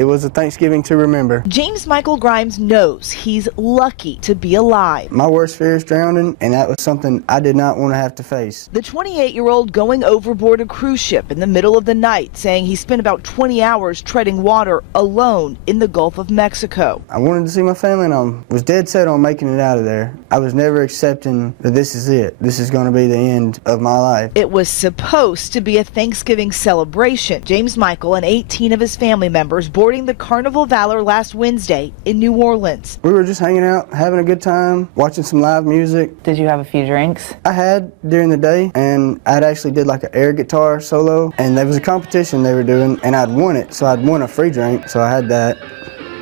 It was a Thanksgiving to remember. James Michael Grimes knows he's lucky to be alive. My worst fear is drowning, and that was something I did not want to have to face. The 28-year-old going overboard a cruise ship in the middle of the night, saying he spent about 20 hours treading water alone in the Gulf of Mexico. I wanted to see my family, and I was dead set on making it out of there. I was never accepting that this is it. This is going to be the end of my life. It was supposed to be a Thanksgiving celebration. James Michael and 18 of his family members boarding the Carnival Valor last Wednesday in New Orleans. We were just hanging out, having a good time, watching some live music. Did you have a few drinks? I had during the day, and I'd actually did like an air guitar solo, and there was a competition they were doing, and I'd won it, so I'd won a free drink, so I had that.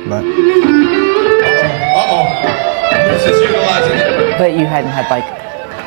But But you hadn't had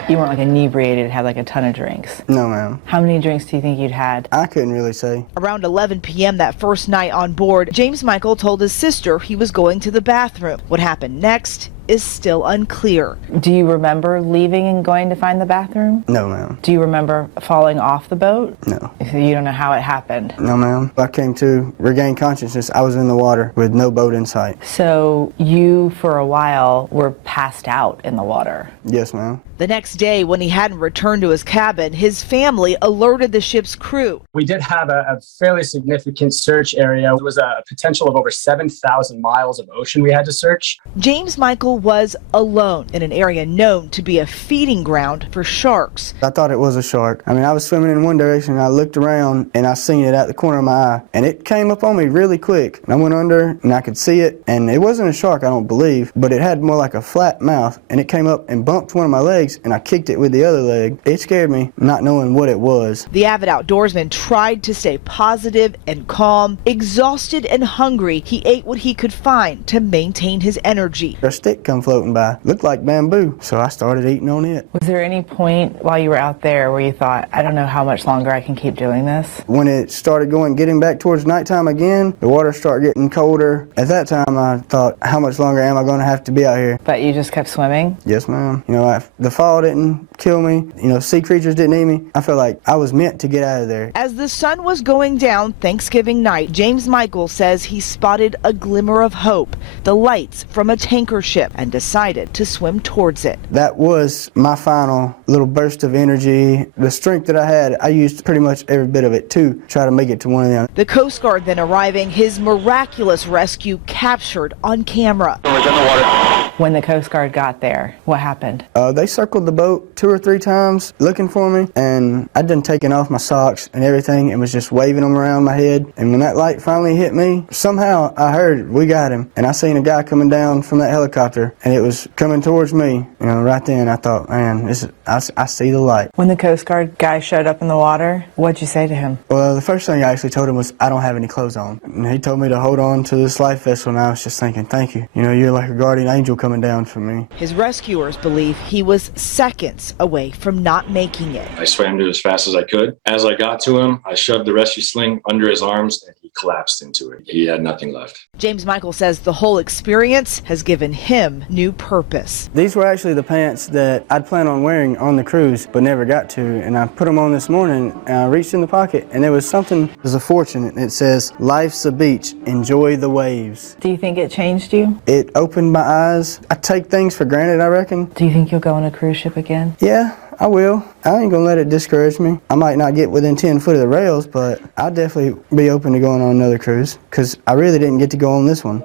you weren't inebriated, had a ton of drinks. No, ma'am. How many drinks do you think you'd had? I couldn't really say. Around 11 p.m. that first night on board, James Michael told his sister he was going to the bathroom. What happened next is still unclear. Do you remember leaving and going to find the bathroom? No, ma'am. Do you remember falling off the boat? No. So you don't know how it happened? No, ma'am. I came to regain consciousness. I was in the water with no boat in sight. So you, for a while, were passed out in the water? Yes, ma'am. The next day, when he hadn't returned to his cabin, his family alerted the ship's crew. We did have a fairly significant search area. It was a potential of over 7,000 miles of ocean we had to search. James Michael was alone in an area known to be a feeding ground for sharks. I thought it was a shark. I mean, I was swimming in one direction, and I looked around, and I seen it at the corner of my eye, and it came up on me really quick. And I went under, and I could see it, and it wasn't a shark, I don't believe, but it had more like a flat mouth, and it came up and bumped one of my legs, and I kicked it with the other leg. It scared me, not knowing what it was. The avid outdoorsman tried to stay positive and calm. Exhausted and hungry, he ate what he could find to maintain his energy. A stick come floating by. Looked like bamboo, so I started eating on it. Was there any point while you were out there where you thought, I don't know how much longer I can keep doing this? When it started getting back towards nighttime again, the water started getting colder. At that time, I thought, how much longer am I going to have to be out here? But you just kept swimming? Yes, ma'am. The fall didn't kill me. Sea creatures didn't eat me. I felt like I was meant to get out of there. As the sun was going down Thanksgiving night, James Michael says he spotted a glimmer of hope, the lights from a tanker ship, and decided to swim towards it. That was my final little burst of energy. The strength that I had, I used pretty much every bit of it to try to make it to one of them. The Coast Guard then arriving, his miraculous rescue captured on camera. When the Coast Guard got there, what happened? They circled the boat 2 or 3 times looking for me, and I'd done taken off my socks and everything and was just waving them around my head. And when that light finally hit me, somehow I heard, we got him. And I seen a guy coming down from that helicopter, and it was coming towards me. Right then I thought, man, I see the light. When the Coast Guard guy showed up in the water, what'd you say to him? Well, the first thing I actually told him was, I don't have any clothes on. And he told me to hold on to this life vessel, and I was just thinking, thank you. You're like a guardian angel coming down for me. His rescuers believe he was seconds away from not making it. I swam to as fast as I could. As I got to him, I shoved the rescue sling under his arms, and he collapsed into it. He had nothing left. James Michael says the whole experience has given him new purpose. These were actually the pants that I'd planned on wearing on the cruise, but never got to. And I put them on this morning, and I reached in the pocket, and there was something, there's a fortune, and it says, life's a beach, enjoy the waves. Do you think it changed you? It opened my eyes. I take things for granted, I reckon. Do you think you'll go on a cruise ship again? Yeah, I will. I ain't gonna let it discourage me. I might not get within 10 foot of the rails, but I'll definitely be open to going on another cruise, because I really didn't get to go on this one.